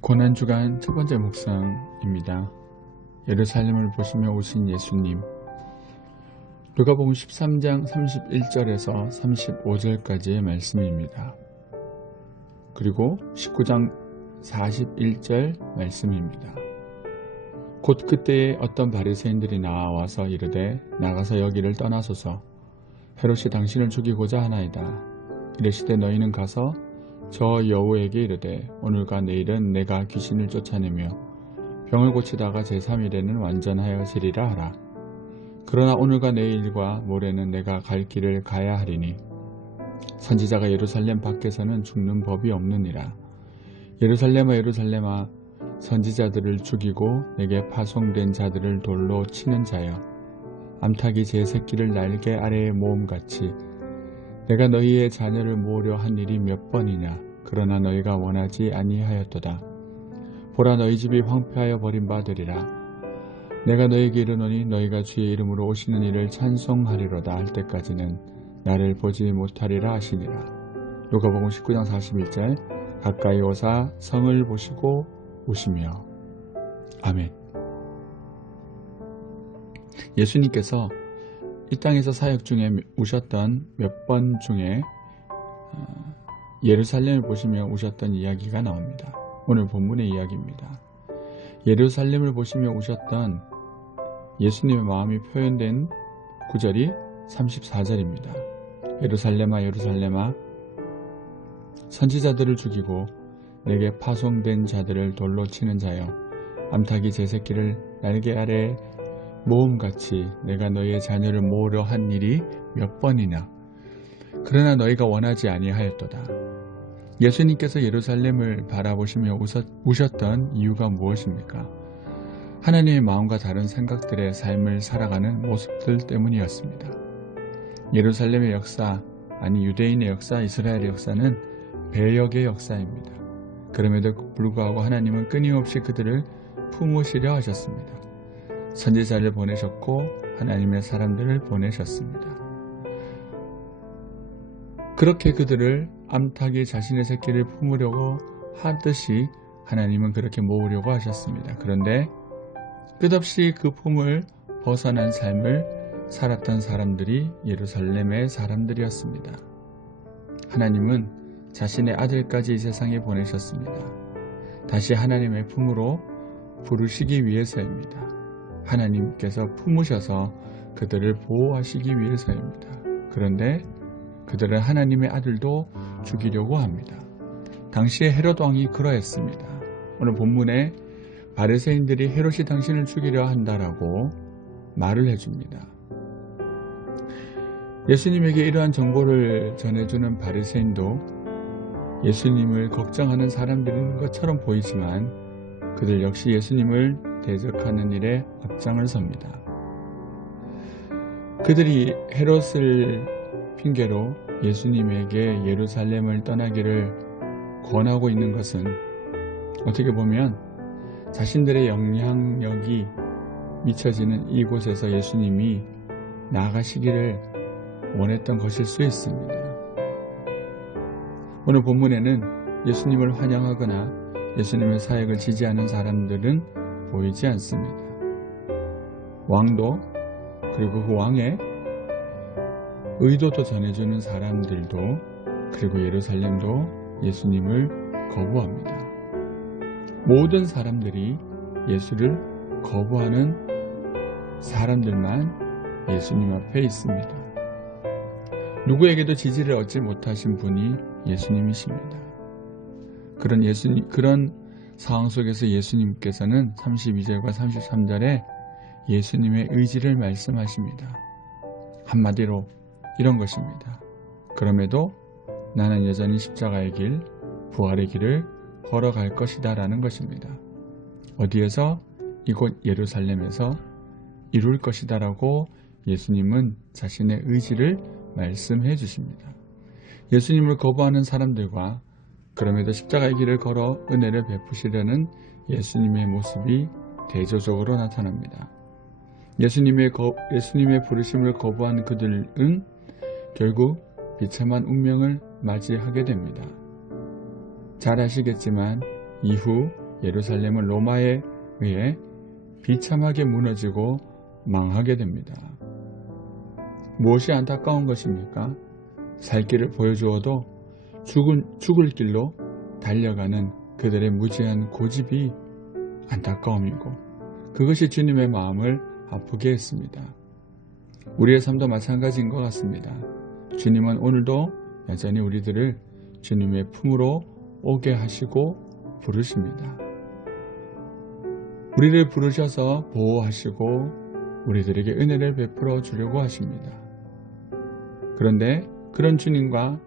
고난주간 첫 번째 묵상입니다. 예루살렘을 보시며 오신 예수님. 누가복음 13장 31절에서 35절까지의 말씀입니다. 그리고 19장 41절 말씀입니다. 곧 그때에 어떤 바리새인들이 나와서 이르되 나가서 여기를 떠나소서. 헤롯이 당신을 죽이고자 하나이다. 이르시되 너희는 가서 저 여우에게 이르되 오늘과 내일은 내가 귀신을 쫓아내며 병을 고치다가 제3일에는 완전하여지리라 하라. 그러나 오늘과 내일과 모레는 내가 갈 길을 가야 하리니 선지자가 예루살렘 밖에서는 죽는 법이 없느니라. 예루살렘아 예루살렘아 선지자들을 죽이고 내게 파송된 자들을 돌로 치는 자여, 암탉이 제 새끼를 날개 아래에 모음같이 내가 너희의 자녀를 모으려 한 일이 몇 번이냐. 그러나 너희가 원하지 아니하였도다. 보라, 너희 집이 황폐하여 버림바 되리라. 내가 너희에게 이르노니 너희가 주의 이름으로 오시는 이를 찬송하리로다 할 때까지는 나를 보지 못하리라 하시니라. 누가복음 19장 41절. 가까이 오사 성을 보시고 오시며. 아멘. 예수님께서 이 땅에서 사역 중에 오셨던 몇 번 중에 예루살렘을 보시며 오셨던 이야기가 나옵니다. 오늘 본문의 이야기입니다. 예루살렘을 보시며 오셨던 예수님의 마음이 표현된 구절이 34절입니다. 예루살렘아 예루살렘아 선지자들을 죽이고 내게 파송된 자들을 돌로 치는 자여, 암탉이 제 새끼를 날개 아래에 모음같이 내가 너희의 자녀를 모으려 한 일이 몇 번이나. 그러나 너희가 원하지 아니하였도다. 예수님께서 예루살렘을 바라보시며 우셨던 이유가 무엇입니까? 하나님의 마음과 다른 생각들의 삶을 살아가는 모습들 때문이었습니다. 예루살렘의 역사, 아니 유대인의 역사, 이스라엘의 역사는 배역의 역사입니다. 그럼에도 불구하고 하나님은 끊임없이 그들을 품으시려 하셨습니다. 선지자를 보내셨고 하나님의 사람들을 보내셨습니다. 그렇게 그들을 암탉이 자신의 새끼를 품으려고 하듯이 하나님은 그렇게 모으려고 하셨습니다. 그런데 끝없이 그 품을 벗어난 삶을 살았던 사람들이 예루살렘의 사람들이었습니다. 하나님은 자신의 아들까지 이 세상에 보내셨습니다. 다시 하나님의 품으로 부르시기 위해서입니다. 하나님께서 품으셔서 그들을 보호하시기 위해서입니다. 그런데 그들은 하나님의 아들도 죽이려고 합니다. 당시에 헤롯 왕이 그러했습니다. 오늘 본문에 바리새인들이 헤롯이 당신을 죽이려 한다라고 말을 해줍니다. 예수님에게 이러한 정보를 전해주는 바리새인도 예수님을 걱정하는 사람들인 것처럼 보이지만 그들 역시 예수님을 대적하는 일에 앞장을 섭니다. 그들이 헤롯을 핑계로 예수님에게 예루살렘을 떠나기를 권하고 있는 것은 어떻게 보면 자신들의 영향력이 미쳐지는 이곳에서 예수님이 나가시기를 원했던 것일 수 있습니다. 오늘 본문에는 예수님을 환영하거나 예수님의 사역을 지지하는 사람들은 보이지 않습니다. 왕도, 그리고 그 왕의 의도도 전해주는 사람들도, 그리고 예루살렘도 예수님을 거부합니다. 모든 사람들이 예수를 거부하는 사람들만 예수님 앞에 있습니다. 누구에게도 지지를 얻지 못하신 분이 예수님이십니다. 그런 상황 속에서 예수님께서는 32절과 33절에 예수님의 의지를 말씀하십니다. 한마디로 이런 것입니다. 그럼에도 나는 여전히 십자가의 길, 부활의 길을 걸어갈 것이다 라는 것입니다. 어디에서? 이곳 예루살렘에서 이룰 것이다 라고 예수님은 자신의 의지를 말씀해 주십니다. 예수님을 거부하는 사람들과 그럼에도 십자가의 길을 걸어 은혜를 베푸시려는 예수님의 모습이 대조적으로 나타납니다. 예수님의 부르심을 거부한 그들은 결국 비참한 운명을 맞이하게 됩니다. 잘 아시겠지만 이후 예루살렘은 로마에 의해 비참하게 무너지고 망하게 됩니다. 무엇이 안타까운 것입니까? 살 길을 보여주어도 죽을 길로 달려가는 그들의 무지한 고집이 안타까움이고, 그것이 주님의 마음을 아프게 했습니다. 우리의 삶도 마찬가지인 것 같습니다. 주님은 오늘도 여전히 우리들을 주님의 품으로 오게 하시고 부르십니다. 우리를 부르셔서 보호하시고 우리들에게 은혜를 베풀어 주려고 하십니다. 그런데 그런 주님과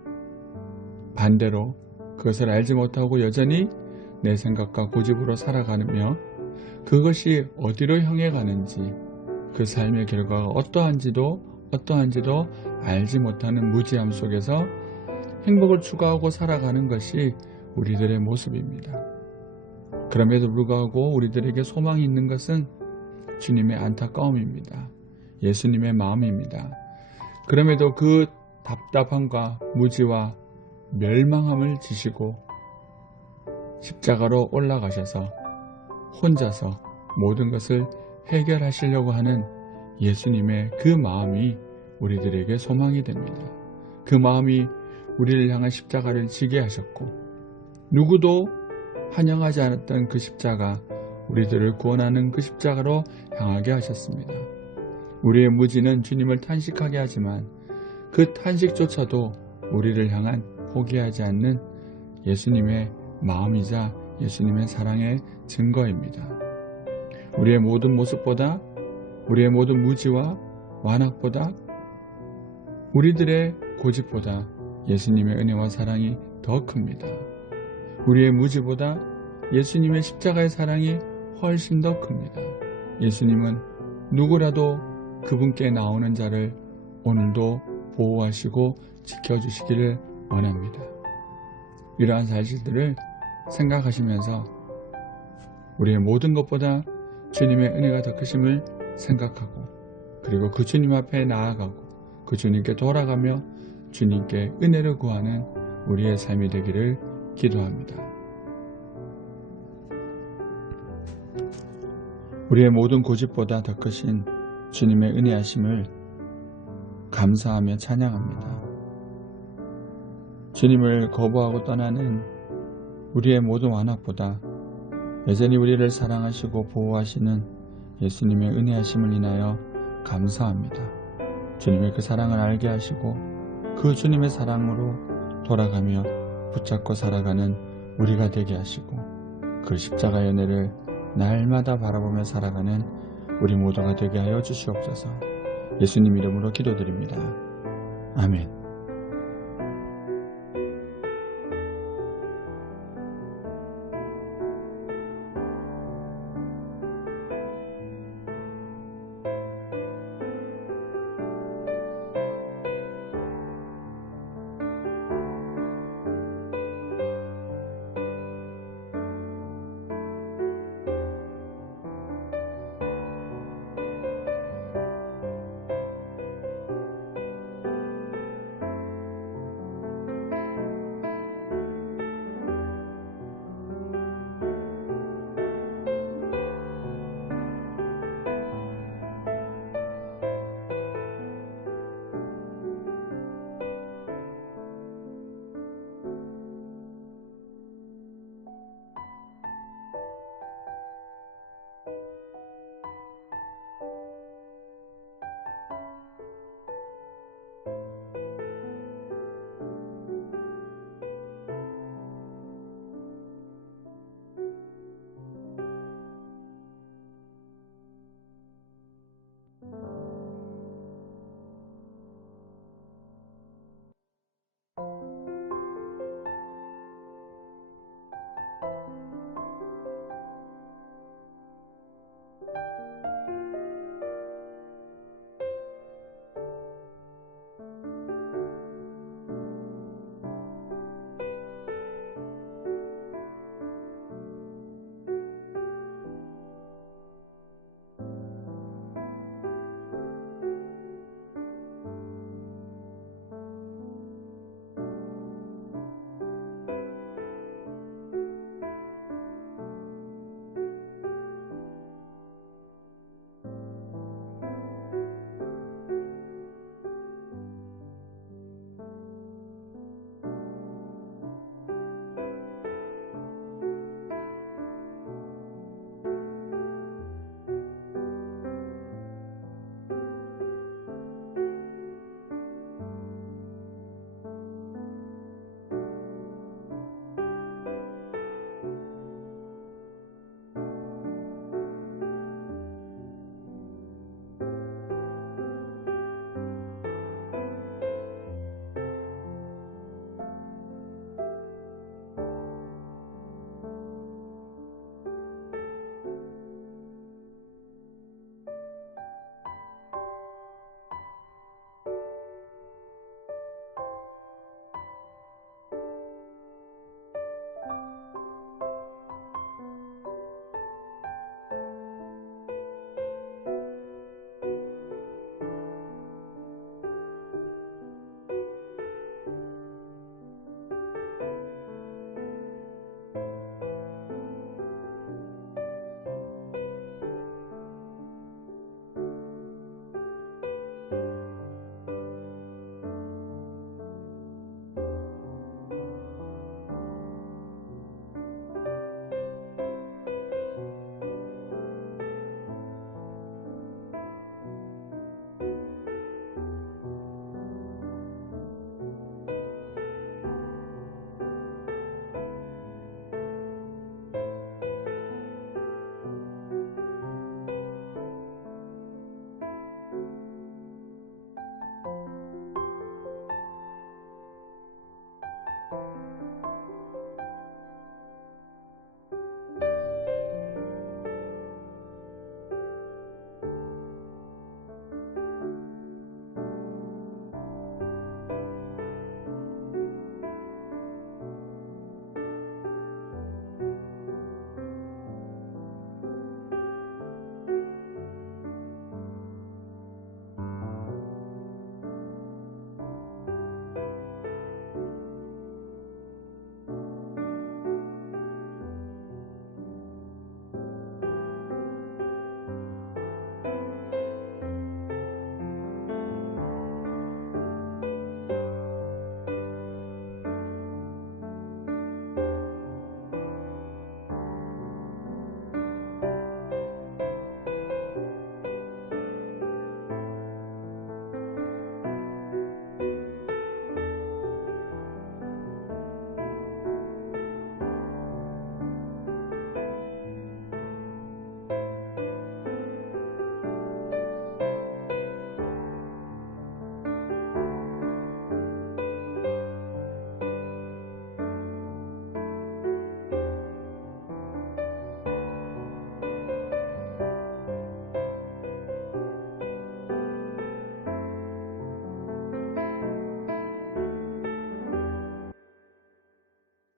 반대로 그것을 알지 못하고 여전히 내 생각과 고집으로 살아가며 그것이 어디로 향해 가는지, 그 삶의 결과가 어떠한지도 알지 못하는 무지함 속에서 행복을 추구하고 살아가는 것이 우리들의 모습입니다. 그럼에도 불구하고 우리들에게 소망이 있는 것은 주님의 안타까움입니다. 예수님의 마음입니다. 그럼에도 그 답답함과 무지와 멸망함을 지시고 십자가로 올라가셔서 혼자서 모든 것을 해결하시려고 하는 예수님의 그 마음이 우리들에게 소망이 됩니다. 그 마음이 우리를 향한 십자가를 지게 하셨고, 누구도 환영하지 않았던 그 십자가, 우리들을 구원하는 그 십자가로 향하게 하셨습니다. 우리의 무지는 주님을 탄식하게 하지만 그 탄식조차도 우리를 향한 포기하지 않는 예수님의 마음이자 예수님의 사랑의 증거입니다. 우리의 모든 모습보다, 우리의 모든 무지와 완악보다, 우리들의 고집보다 예수님의 은혜와 사랑이 더 큽니다. 우리의 무지보다 예수님의 십자가의 사랑이 훨씬 더 큽니다. 예수님은 누구라도 그분께 나오는 자를 오늘도 보호하시고 지켜주시기를 원합니다. 이러한 사실들을 생각하시면서 우리의 모든 것보다 주님의 은혜가 더 크심을 생각하고, 그리고 그 주님 앞에 나아가고 그 주님께 돌아가며 주님께 은혜를 구하는 우리의 삶이 되기를 기도합니다. 우리의 모든 고집보다 더 크신 주님의 은혜하심을 감사하며 찬양합니다. 주님을 거부하고 떠나는 우리의 모든 완악보다 여전히 우리를 사랑하시고 보호하시는 예수님의 은혜하심을 인하여 감사합니다. 주님의 그 사랑을 알게 하시고 그 주님의 사랑으로 돌아가며 붙잡고 살아가는 우리가 되게 하시고, 그 십자가의 은혜를 날마다 바라보며 살아가는 우리 모두가 되게 하여 주시옵소서. 예수님 이름으로 기도드립니다. 아멘.